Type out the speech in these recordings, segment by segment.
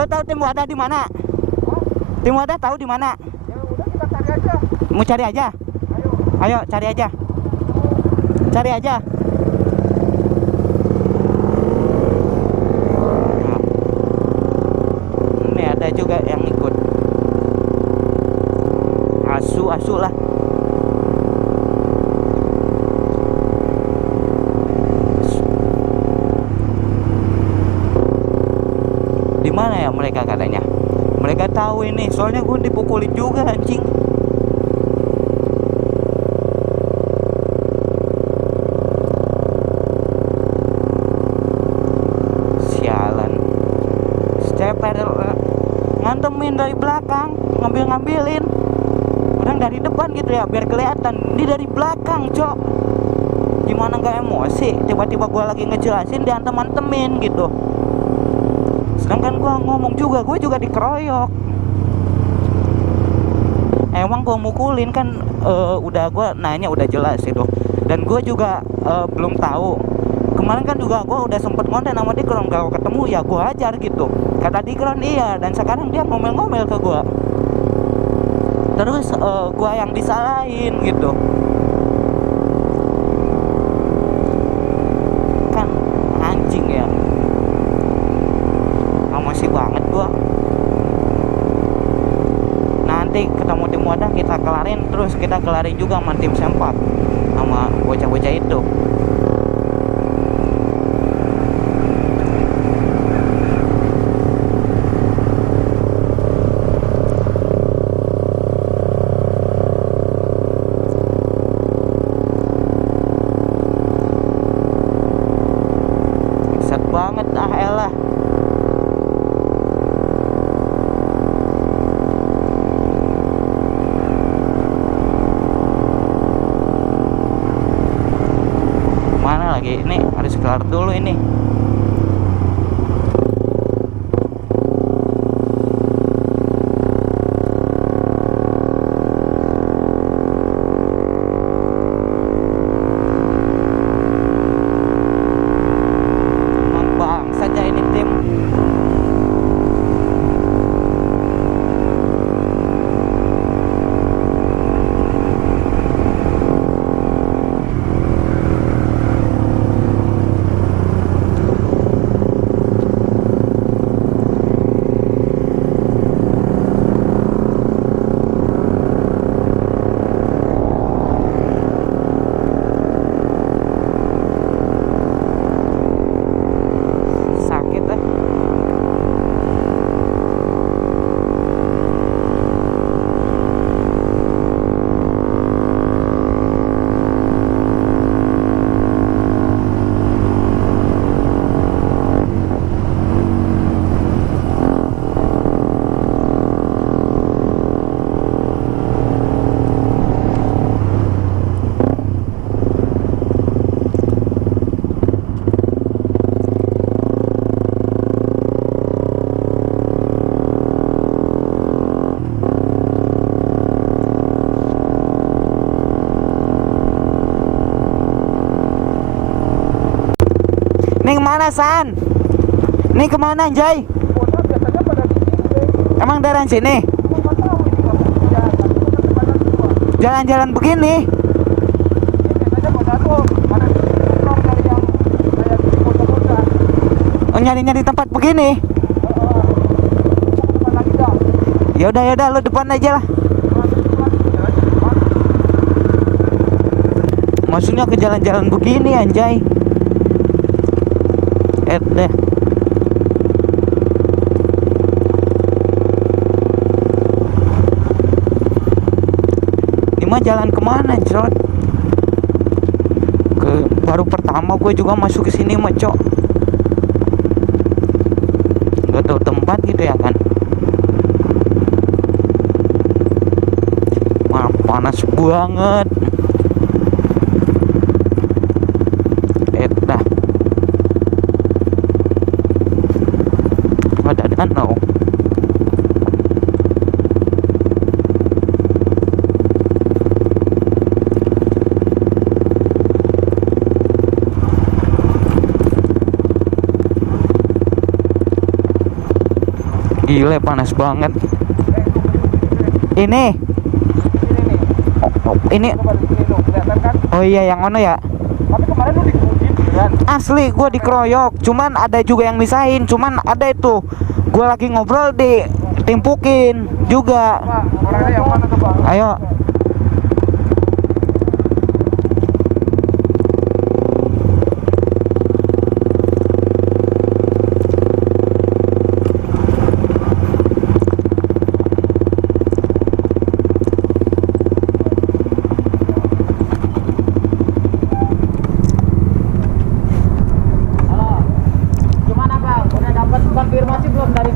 Lo tahu tim wadah di mana? Tim wadah tahu di mana? Ya udah kita cari aja. Mau cari aja? Ayo cari aja. Cari aja. Nah. Ini ada juga yang ikut. Asu lah. Di mana ya mereka katanya? Mereka tahu ini, soalnya gue dipukulin juga anjing. Sialan. Stepper ngantemin dari belakang, ngambilin. Orang dari depan gitu ya, biar kelihatan. Ini dari belakang, cok. Gimana nggak emosi? Tiba-tiba gue lagi ngejelasin diantem-antemin gitu. Sedangkan gue ngomong juga, gue juga dikeroyok. Emang gue mukulin kan, udah gue nanya udah jelas itu. Dan gue juga belum tahu. Kemarin kan juga gue udah sempet ngonten sama Dikron, kalau ketemu ya gue ajar gitu. Kata Dikron iya, dan sekarang dia ngomel-ngomel ke gue. Terus gue yang disalahin gitu. Kan anjing ya. Masih banget gua. Nanti ketemu tim wadah kita kelarin, terus kita kelarin juga sama tim sempak sama bocah-bocah itu. Set banget elah. Ini harus kelar dulu ini. Bang saja ini tim. Ini kemana San? Ini kemana Jay? Biasanya pada di sini. Emang daerah sini? Nggak tahu ini nggak Jalan-jalan begini? biasanya pada tuh pada nongkrong dari yang kayak di kota-kota. Oh nyari-nyari tempat begini? Depan lagi dah. Ya udah lu depan aja lah. Maksudnya ke jalan-jalan begini anjay. Deh. Ini mah jalan kemana, Cok? Baru pertama gue juga masuk ke sini mah, Cok. Gak tahu tempat gitu ya kan. Wah, panas banget. Dah. Ada danau. Gile panas banget. Ini. Ini. Oh iya yang mana ya? Tapi kemarin lu dikebukin beneran. Asli gue dikeroyok. Cuman ada juga yang misahin. Cuman ada itu. Gue lagi ngobrol ditimpukin juga. Pak, orangnya yang mana tuh, Bang? Ayo. Gimana bang? Udah dapat konfirmasi belum dari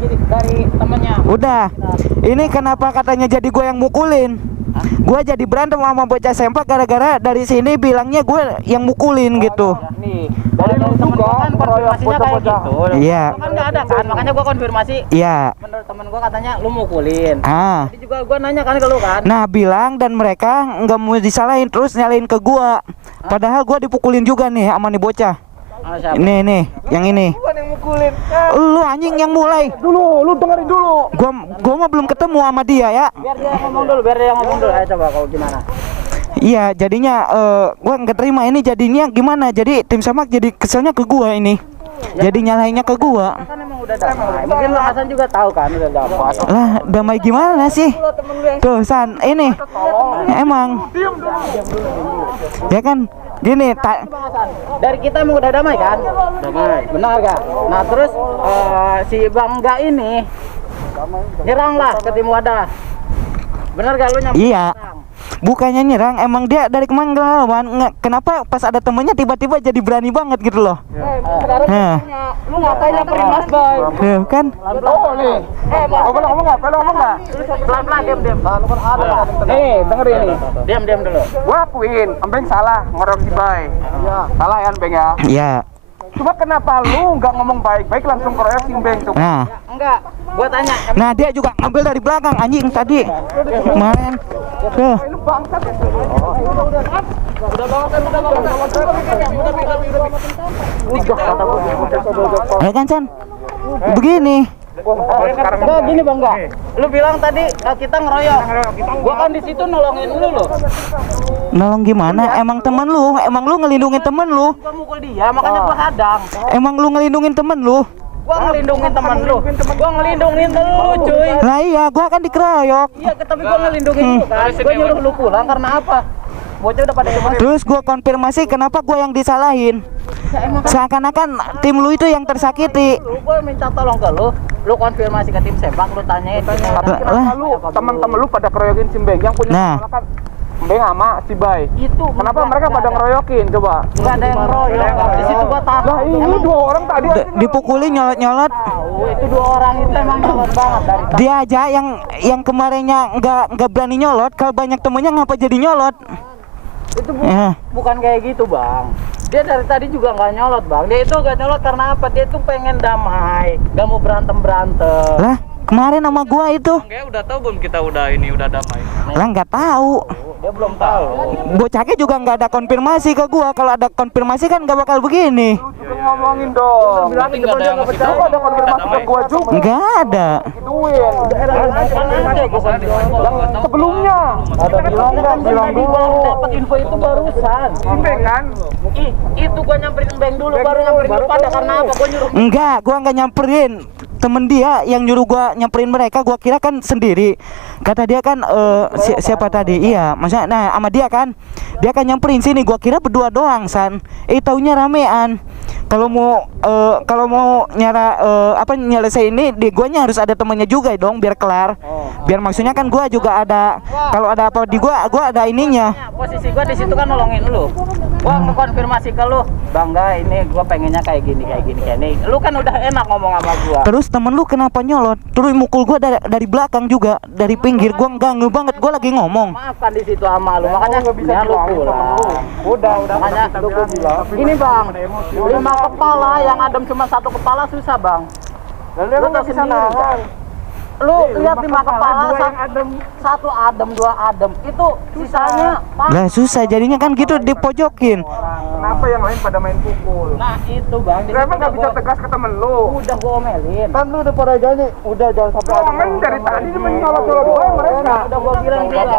temennya? Udah. Ini kenapa katanya jadi gue yang mukulin? Gue jadi berantem sama bocah sempak gara-gara dari sini bilangnya gue yang mukulin gitu. Nih, dari temen gua kan konfirmasinya kayak gitu. Iya. Lu kan nggak ada kan, makanya gua konfirmasi. Iya. Menurut temen gua katanya lu mukulin. Ah. Tadi juga gua nanya kan ke lu kan. Nah bilang dan mereka nggak mau disalahin terus nyalain ke gua. Padahal gua dipukulin juga nih sama nih bocah. Oh, siapa? Nih, yang ini. Bukan yang mukulin. Lu anjing yang mulai. Dulu, lu dengerin dulu. Gua mah belum ketemu sama dia ya. Biar dia ngomong dulu, Ayo coba kau gimana? Iya, jadinya gua nggak terima ini jadinya gimana? Jadi tim Samak jadi keselnya ke gua ini. Jadi nyalahinnya ke gua. Kan emang udah damai. Mungkin lu Hasan juga tahu kan udah damai. Lah, damai gimana sih? Tuh, San, ini. Emang. Ya kan? Gini, Bang Hasan, dari kita emang udah damai kan? Damai. Benar gak? Nah terus si Bang Ga ini nyerang lah ke tim Wadah. Benar gak lu nyampe? iya. Bukannya nyerang, emang dia dari kemarin ngelawan. Kenapa pas ada temennya tiba-tiba jadi berani banget gitu loh. Sekarang Hah. lu ngapain nyamperin Mas Boy? Tuh, kan? Oh, nih. Ngomong enggak? Pelan-pelan diam. Nih, dengerin nih. Diam dulu. Gua akuin, Embeng salah ngorok si Bay. Iya. Salah ya, Embeng ya. Iya. Cuma kenapa lu nggak ngomong baik-baik langsung keroyok si Embeng tuh? Nah, Enggak, gua tanya. nah dia juga ngambil dari belakang anjing tadi. Kemarin. Tuh. Lu bangsat ya. Ya kan, San? Begini. Enggak gini Bang Ga. Lu bilang tadi kita ngeroyok. Gua kan di situ nolongin lu loh. Nolong gimana? Emang temen lu? Emang lu ngelindungin temen lu? Gua mukul dia, makanya gua hadang. Emang lu ngelindungin temen lu? Gua ngelindungin teman lu. Gua ngelindungin lu, cuy. Lah iya, gua kan dikeroyok. Iya, tapi gua ngelindungin lu kan. Gua nyuruh lu pulang karena apa? Bocah udah pada emosi. Terus gua konfirmasi kenapa gua yang disalahin. Seakan-akan tim lu itu yang tersakiti. Gua minta tolong ke lu. Lu konfirmasi ke tim sepak, lu tanyain. Kenapa lu teman-teman lu pada keroyokin si Embeng yang punya Nah. masalah kan Embeng sama si Bay. Itu Kenapa mereka pada ngeroyokin coba? enggak ada yang ngeroyok. Di situ gua tahu. Lah ini dua orang tadi Dipukulin nyolot-nyolot. Tahu, itu dua orang itu emang nyolot banget dari tadi. Dia aja yang kemarinnya nggak berani nyolot. Kalau banyak temennya ngapa jadi nyolot? Itu Ya. bukan kayak gitu Bang. Dia dari tadi juga nggak nyolot Bang. Dia itu nggak nyolot karena apa? Dia tuh pengen damai, nggak mau berantem. Lah, kemarin sama gua itu. Kayak udah tahu belum kita udah damai. Lah nggak tahu. Dia belum tahu. Bocahnya juga nggak ada konfirmasi ke gua. Kalau ada konfirmasi kan nggak bakal begini. juga ngomongin dong. Berarti nggak ada yang Lu ada konfirmasi ke gua juga. Nggak ada. Gituin. Yang sebelumnya ada bilang dulu. Dapat info itu barusan. Embeng kan? Itu gua nyamperin Beng dulu, baru nyamperin lu pada karena apa? Gua nyuruh. Enggak, gua nggak nyamperin. Temen dia yang nyuruh gua nyamperin mereka, gua kira kan sendiri. Kata dia kan siapa tadi? Iya, maksudnya nah sama dia kan. Dia kan nyamperin sini, gua kira berdua doang, San. Taunya ramean. Kalau mau nyelesain ini di guanya harus ada temennya juga dong biar kelar. Biar maksudnya kan gua juga ada, kalau ada apa di gua ada ininya. Posisi gua di situ kan nolongin lu. Gua ngekonfirmasi ke lu, Bangga ini gua pengennya kayak gini. Lu kan udah enak ngomong sama gua. Terus temen lu kenapa nyolot? Terus mukul gua dari belakang juga, dari pinggir. Gua ganggu banget, gua lagi ngomong. Maafkan di situ sama lu, makanya bisa lu pulang. Udah Makanya lu gua bilang. gini Bang, 5 kepala yang adem cuma 1 kepala susah Bang. Lalu lu nggak bisa nahan. Lu lihat 5 kepala, 1 adem, 2 adem. Itu sisanya Lah susah jadinya kan gitu dipojokin. Kenapa yang lain pada main pukul? Nah itu bang. Kenapa nggak bisa tegas ke temen lu? Udah gua omelin. Kan lu udah pada janji, udah jangan sampai ada. Komen dari tadi cuma nyolot-nyolot doang mereka. Udah gua bilang juga.